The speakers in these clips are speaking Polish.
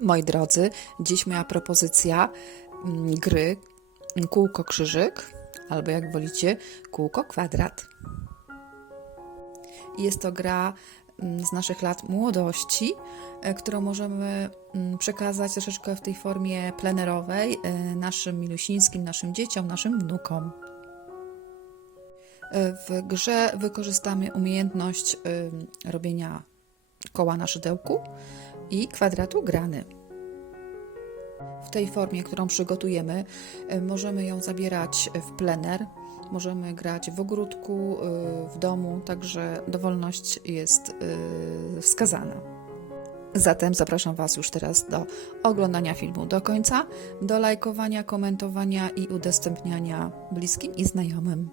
Moi drodzy, dziś moja propozycja mm, gry kółko krzyżyk, albo jak wolicie, kółko kwadrat. Jest to gra mm, z naszych lat młodości, e, którą możemy mm, przekazać troszeczkę w tej formie plenerowej e, naszym milusińskim, naszym dzieciom, naszym wnukom. E, W grze wykorzystamy umiejętność robienia koła na szydełku i kwadratu grany. W tej formie, którą przygotujemy, y, możemy ją zabierać w plener, możemy grać w ogródku, y, w domu, także dowolność jest y, wskazana. Zatem zapraszam Was już teraz do oglądania filmu do końca, do lajkowania, komentowania i udostępniania bliskim i znajomym.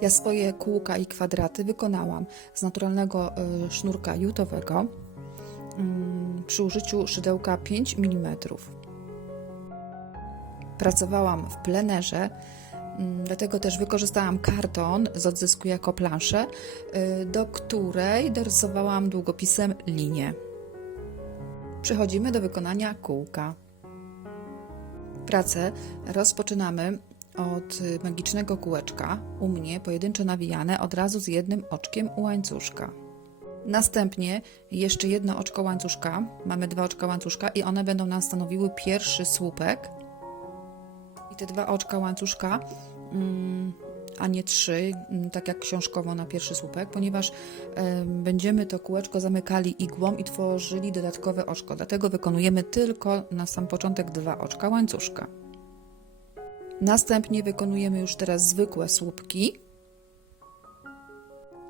Ja swoje kółka i kwadraty wykonałam z naturalnego sznurka jutowego przy użyciu szydełka 5 mm. Pracowałam w plenerze, mm, dlatego też wykorzystałam karton z odzysku jako planszę, y, do której dorysowałam długopisem linię. Przechodzimy do wykonania kółka. Pracę rozpoczynamy od magicznego kółeczka, u mnie pojedynczo nawijane od razu z jednym oczkiem u łańcuszka. Następnie jeszcze jedno oczko łańcuszka, mamy dwa oczka łańcuszka i one będą nam stanowiły pierwszy słupek. I te dwa oczka łańcuszka, mm, a nie trzy, mm, tak jak książkowo na pierwszy słupek, ponieważ em, będziemy to kółeczko zamykali igłą i tworzyli dodatkowe oczko. Dlatego wykonujemy tylko na sam początek dwa oczka łańcuszka. Następnie wykonujemy już teraz zwykłe słupki.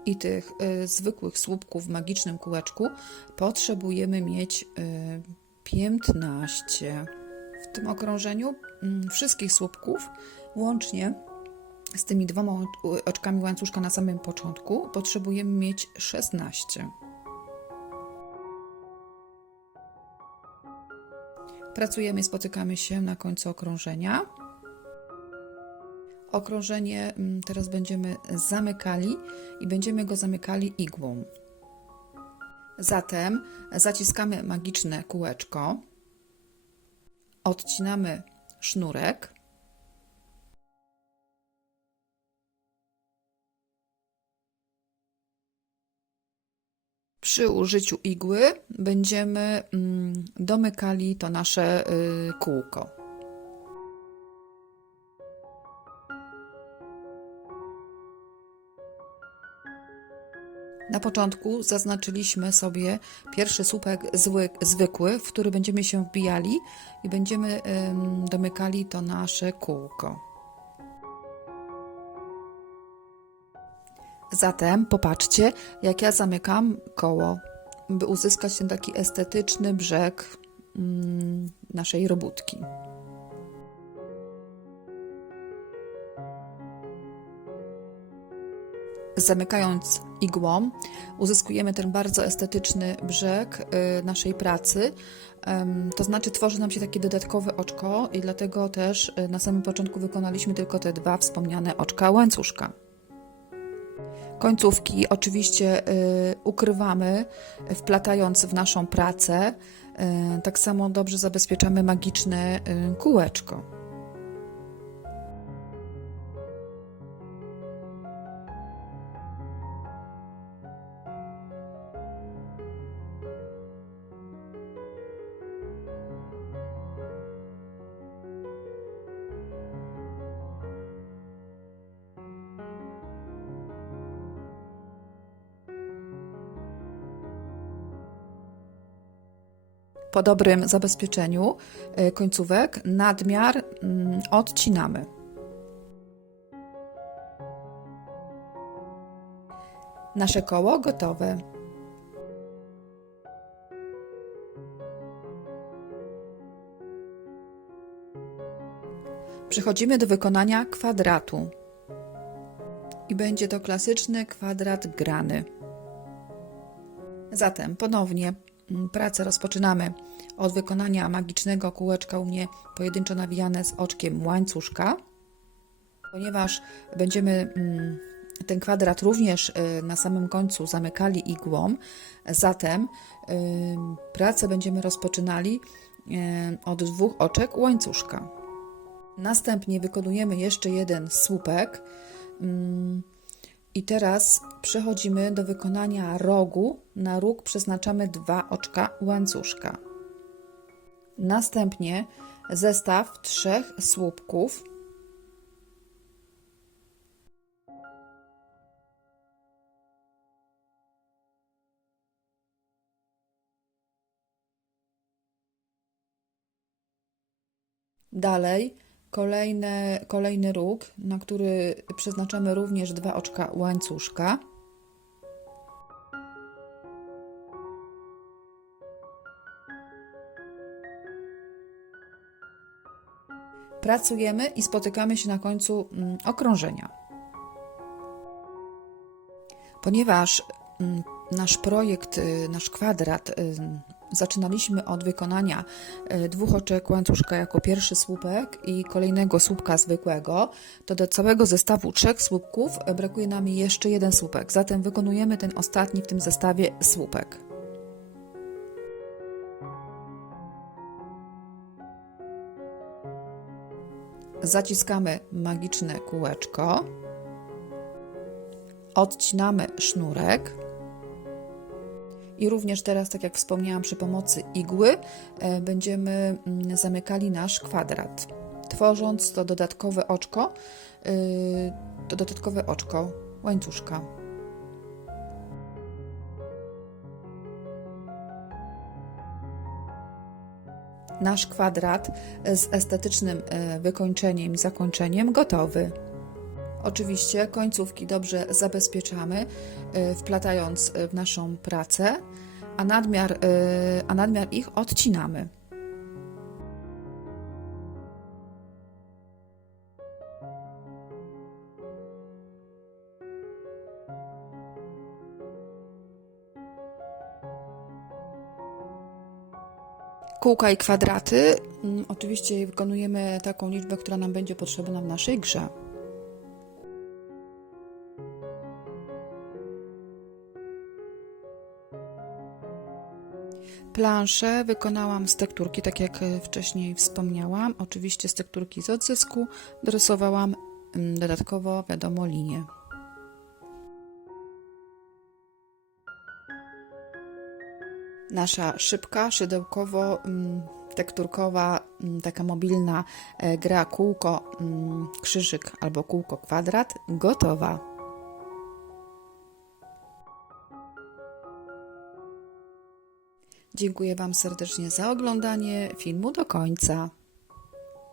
I tych y, zwykłych słupków w magicznym kółeczku potrzebujemy mieć y, 15. W tym okrążeniu mm, wszystkich słupków, łącznie z tymi dwoma oc- oczkami łańcuszka na samym początku, potrzebujemy mieć 16. Pracujemy, spotykamy się na końcu okrążenia. Okrążenie mm, teraz będziemy zamykali i będziemy go zamykali igłą. Zatem zaciskamy magiczne kółeczko, odcinamy sznurek. Przy użyciu igły będziemy mm, domykali to nasze y, kółko. Na początku zaznaczyliśmy sobie pierwszy słupek zły, zwykły, w który będziemy się wbijali i będziemy ym, domykali to nasze kółko. Zatem popatrzcie, jak ja zamykam koło, by uzyskać ten taki estetyczny brzeg mm, naszej robótki. Zamykając igłą, uzyskujemy ten bardzo estetyczny brzeg y, naszej pracy. To znaczy, tworzy nam się takie dodatkowe oczko, i dlatego też y, na samym początku wykonaliśmy tylko te dwa wspomniane oczka łańcuszka. Końcówki oczywiście y, ukrywamy, wplatając w naszą pracę. Tak samo dobrze zabezpieczamy magiczne kółeczko. Po dobrym zabezpieczeniu y, końcówek nadmiar mm, odcinamy. Nasze koło gotowe. Przechodzimy do wykonania kwadratu. I będzie to klasyczny kwadrat grany. Zatem ponownie pracę rozpoczynamy od wykonania magicznego kółeczka u mnie pojedynczo nawijane z oczkiem łańcuszka. Ponieważ będziemy mm, ten kwadrat również y, na samym końcu zamykali igłą, zatem y, pracę będziemy rozpoczynali y, od dwóch oczek łańcuszka. Następnie wykonujemy jeszcze jeden słupek mm, i teraz przechodzimy do wykonania rogu. Na róg przeznaczamy dwa oczka łańcuszka. Następnie zestaw trzech słupków Dalej kolejne, kolejny róg, na który przeznaczamy również dwa oczka łańcuszka. Pracujemy i spotykamy się na końcu mm, okrążenia. Ponieważ mm, nasz projekt, y, nasz kwadrat zaczynaliśmy od wykonania y, dwóch oczek łańcuszka jako pierwszy słupek i kolejnego słupka zwykłego, to do całego zestawu trzech słupków y, brakuje nam jeszcze jeden słupek. Zatem wykonujemy ten ostatni w tym zestawie słupek. Zaciskamy magiczne kółeczko. Odcinamy sznurek. I również teraz, tak jak wspomniałam, przy pomocy igły e, będziemy mm, zamykali nasz kwadrat, tworząc to dodatkowe oczko, yy, to dodatkowe oczko łańcuszka. Nasz kwadrat z estetycznym e, wykończeniem i zakończeniem gotowy. Oczywiście końcówki dobrze zabezpieczamy, y, wplatając y, w naszą pracę, a nadmiar, y, a nadmiar ich odcinamy. Kółka i kwadraty. mm, Oczywiście wykonujemy taką liczbę, która nam będzie potrzebna w naszej grze. Planszę wykonałam z tekturki, tak jak e, wcześniej wspomniałam. Oczywiście z tekturki z odzysku dorysowałam mm, dodatkowo, wiadomo, linię. Nasza szybka, szydełkowo, mm, tekturkowa, mm, taka mobilna e, gra kółko, krzyżyk albo kółko kwadrat gotowa. Dziękuję Wam serdecznie za oglądanie filmu do końca.